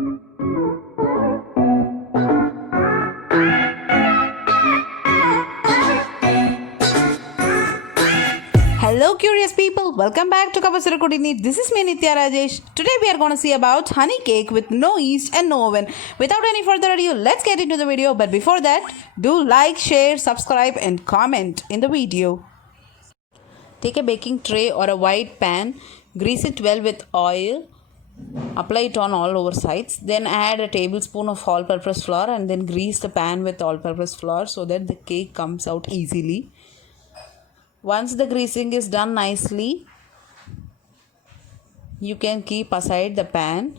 Hello curious people, welcome back to Kapasura Kudini. This is me Nitya Rajesh. Today we are going to see about honey cake with no yeast and no oven. Without any further ado, let's get into the video. But before that, do like, share, subscribe and comment in the video. Take a baking tray or a wide pan, grease it well with oil, apply it on all over sides, then add a tablespoon of all-purpose flour and then grease the pan with all-purpose flour so that the cake comes out easily. Once the greasing is done nicely, you can keep aside the pan.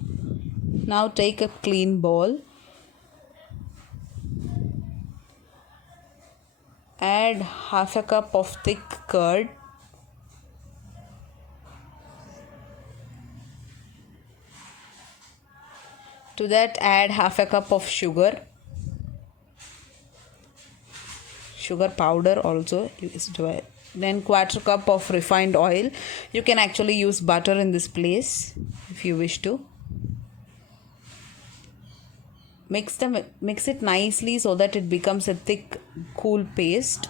Now take a clean bowl. Add half a cup of thick curd. To that add half a cup of sugar. Sugar powder also used. Then quarter cup of refined oil. You can actually use butter in this place if you wish to. Mix it nicely so that it becomes a thick, cool paste.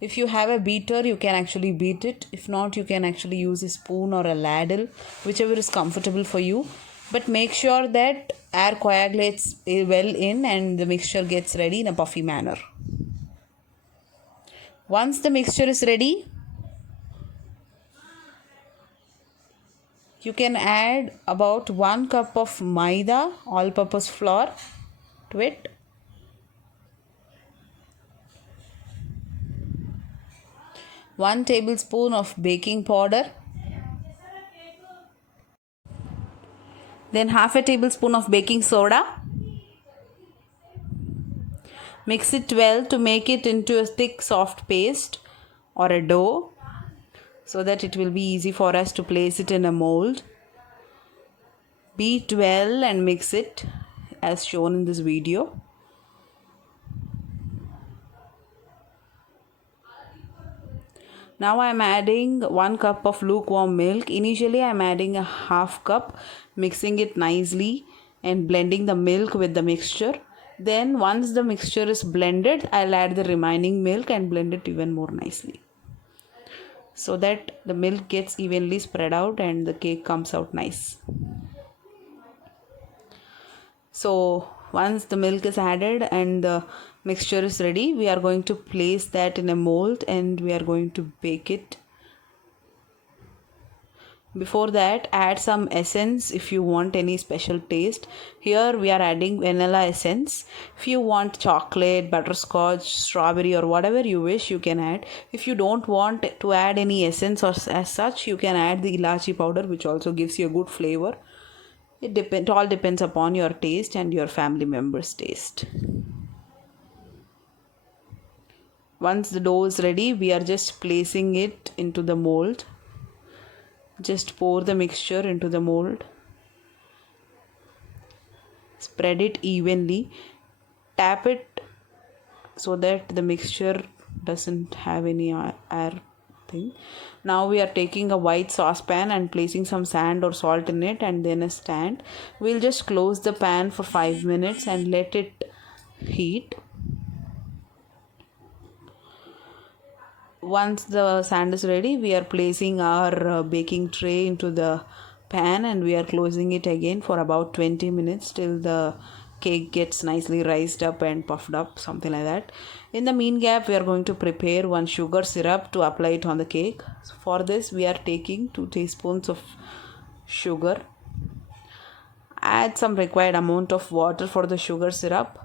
If you have a beater, you can actually beat it. If not, you can actually use a spoon or a ladle, whichever is comfortable for you. But make sure that air coagulates well in and the mixture gets ready in a puffy manner. Once the mixture is ready, you can add about 1 cup of maida, all-purpose flour to it. One tablespoon of baking powder. Then half a tablespoon of baking soda. Mix it well to make it into a thick soft paste or a dough so that it will be easy for us to place it in a mold. Beat well and mix it as shown in this video. Now I am adding 1 cup of lukewarm milk. Initially I am adding a half cup, mixing it nicely and blending the milk with the mixture. Then once the mixture is blended, I'll add the remaining milk and blend it even more nicely so that the milk gets evenly spread out and the cake comes out nice. So once the milk is added and the mixture is ready, we are going to place that in a mold and we are going to bake it. Before that, add some essence if you want any special taste. Here we are adding vanilla essence. If you want chocolate, butterscotch, strawberry or whatever you wish, you can add. If you don't want to add any essence or as such, you can add the ilachi powder, which also gives you a good flavor. It all depends upon your taste and your family members' taste. Once the dough is ready, we are just placing it into the mold. Just pour the mixture into the mold. Spread it evenly. Tap it so that the mixture doesn't have any air thing. Now we are taking a white saucepan and placing some sand or salt in it and then a stand. We'll just close the pan for 5 minutes and let it heat. Once the sand is ready, we are placing our baking tray into the pan and we are closing it again for about 20 minutes till the cake gets nicely raised up and puffed up, something like that. In the mean gap, we are going to prepare 1 sugar syrup to apply it on the cake. So for this, we are taking 2 teaspoons of sugar. Add some required amount of water for the sugar syrup.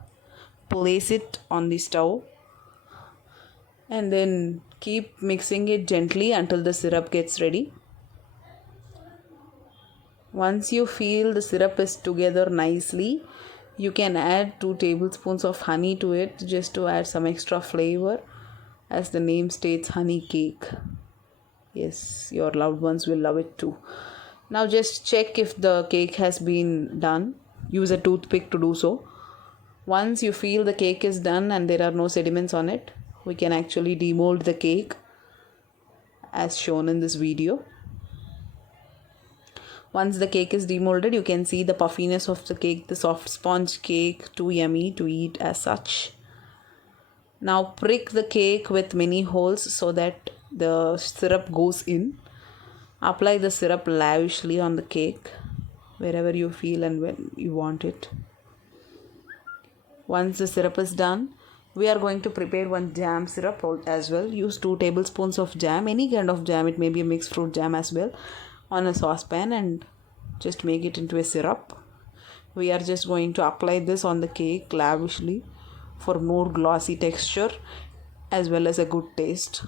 Place it on the stove and then keep mixing it gently until the syrup gets ready. Once you feel the syrup is together nicely, you can add 2 tablespoons of honey to it just to add some extra flavor. As the name states, honey cake. Yes, your loved ones will love it too. Now just check if the cake has been done. Use a toothpick to do so. Once you feel the cake is done and there are no sediments on it, we can actually demold the cake as shown in this video. Once the cake is demolded, you can see the puffiness of the cake, the soft sponge cake, too yummy to eat as such. Now prick the cake with many holes so that the syrup goes in. Apply the syrup lavishly on the cake wherever you feel and when you want it. Once the syrup is done, we are going to prepare one jam syrup as well. Use 2 tablespoons of jam, any kind of jam, it may be a mixed fruit jam as well, on a saucepan and just make it into a syrup. We are just going to apply this on the cake lavishly for more glossy texture as well as a good taste.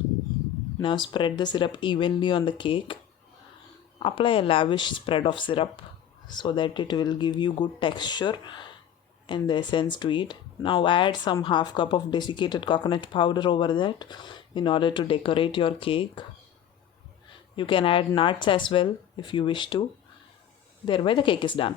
Now spread the syrup evenly on the cake. Apply a lavish spread of syrup so that it will give you good texture and the essence to it. Now add some half cup of desiccated coconut powder over that in order to decorate your cake. You can add nuts as well if you wish to. Thereby the cake is done.